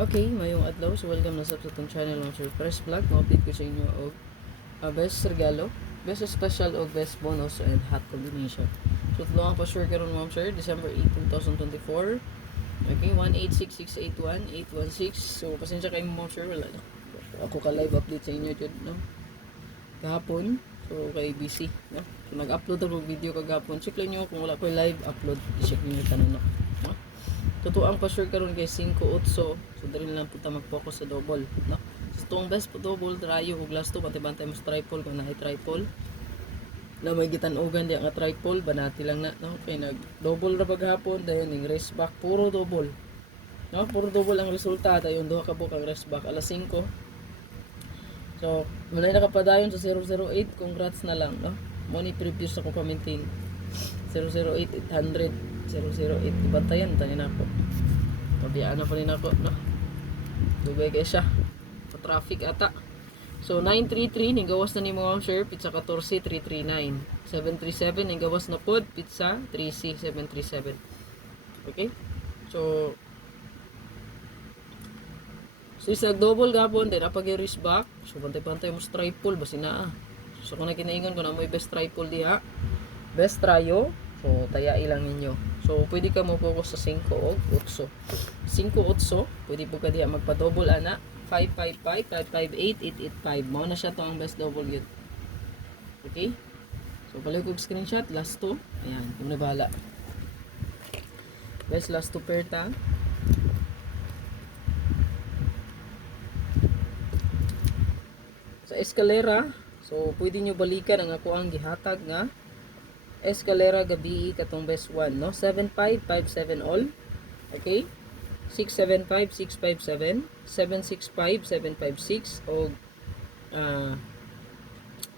Okay, mayong adlaw. So welcome na sa itong channel ng Sir Press Vlog. Ma-update ko sa inyo og best regalo, best special o best bonus and hot combination. So tulungan pa sure karon ma'am sir, December 18, 2024. Okay, 186681816. So pasensya kayo ma'am sir, wala na. Ako ka live update sa inyo jud, no? Kahapon. So kay busy, no? So nag-upload ako video kagahapon. Check lang niyo kung wala ko live upload, i-check niyo tanan no. Totoo ang pa-sure karon kay 5-8. So dali na lang punta mag-focus sa double, no? So itong best po double trayo ug last to bantay-bantay mo sa triple kung naay triple. Na may gitanugan di nga triple banati lang na, no? Kay nag double ra paghapon dayon ning race back puro double. No, puro double ang resulta dayon duha ka buk ang race back alas 5. So wala na kapadayon sa 008, congrats na lang, no? Mo ni previous ako commenting 008 800 008 ibantayan tanin ako. Mabiyaan na pa rin ako, no? Dugay kay siya. Sa traffic ata. So 933 ning gawas na ni mga sir pizza 14 339. 737 ning gawas na pod pizza 3C 737. Okay? So isa double gapon din apag i-risk back. So bantay-bantay mo sa triple basin na. So kung nakinaingon ko na may best triple diha. Best tryo. So taya ilang ninyo. So pwede ka mo focus sa 5 o 8. 5-8, pwede po ka diha magpa-double ana. 555 558 885. Mao na siya to ang best double yun. Okay? So balik ko screenshot last 2. Ayan, kung nabala. Best last 2 perta. Sa eskalera, so pwede nyo balikan ang ako ang gihatag nga eskalera gabi katong best 1, no? 7557 all. Okay? 675 657, 765 756 o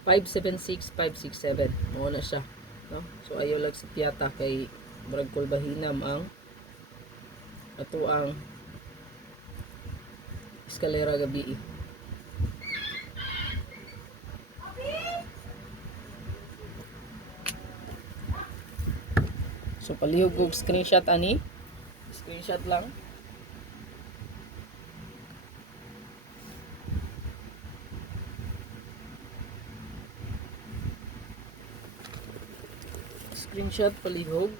576 567. Mao na siya, no? So ayo lang sa piyata kay murag kulbahinam ang ato ang eskalera gabi. So palihog og screenshot ani. Screenshot lang. Screenshot palihog.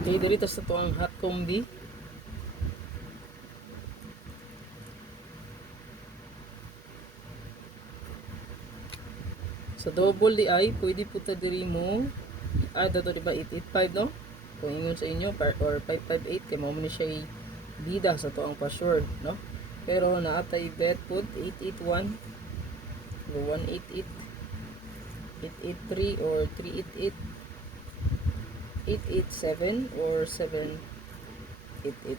Okay, dito sa to ang hot combi. Sa double di ay pwede po ta diri mo dato diba 885, no? Kung ingon sa inyo or 558 kay mao man siya bida sa to ang pa-sure, no? Pero naatay bet pud 881 o 188 883 or 388 887 or 788.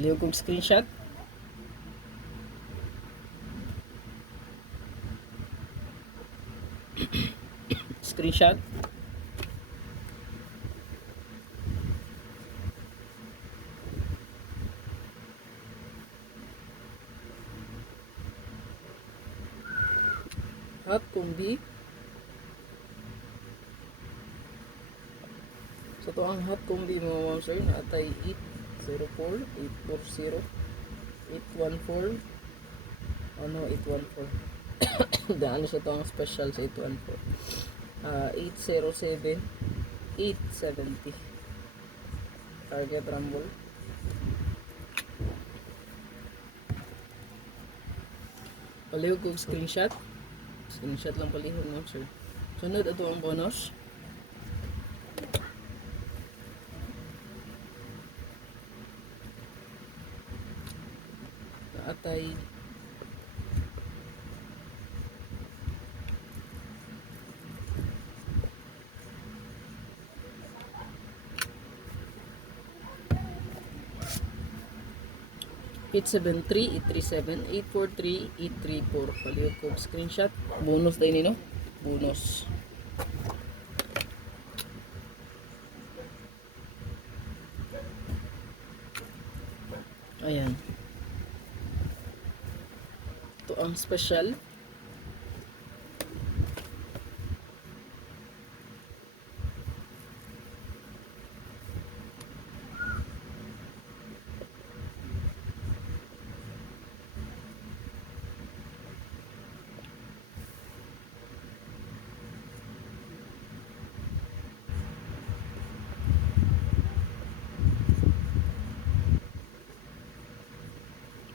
Aliw kong screenshot. Screenshot. Hot combi. So to ang hot combi mo sir na atay 804 840 814 ano 814 daan siya to ang special sa 814 807 870 target rumble. Palihog kong screenshot lang palihog mo sir. Sunod ato ang bonus. Atay eight 873 837 843 834. Palihog ko screenshot. Bonus tayo nino. Bonus. Ayan. to ang special.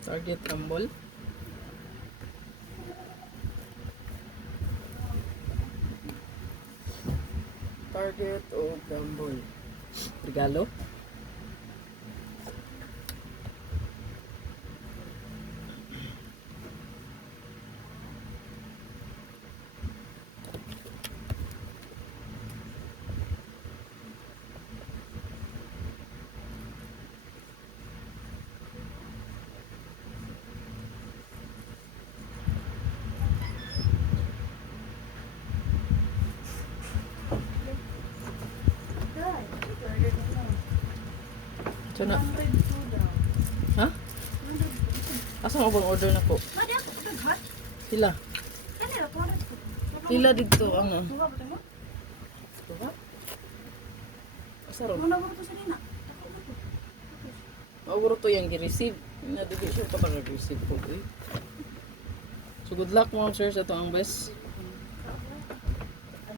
Target Rumble. Target o Rumble. Regalo. So na, ha? Asa mo bang order na po? Sila. Sila dito ang Tuha? Asa ron? Mauguro to yung gi-receive. Na di sure ka ba nag-receive po eh. So good luck ma'am sir sa ito ang best.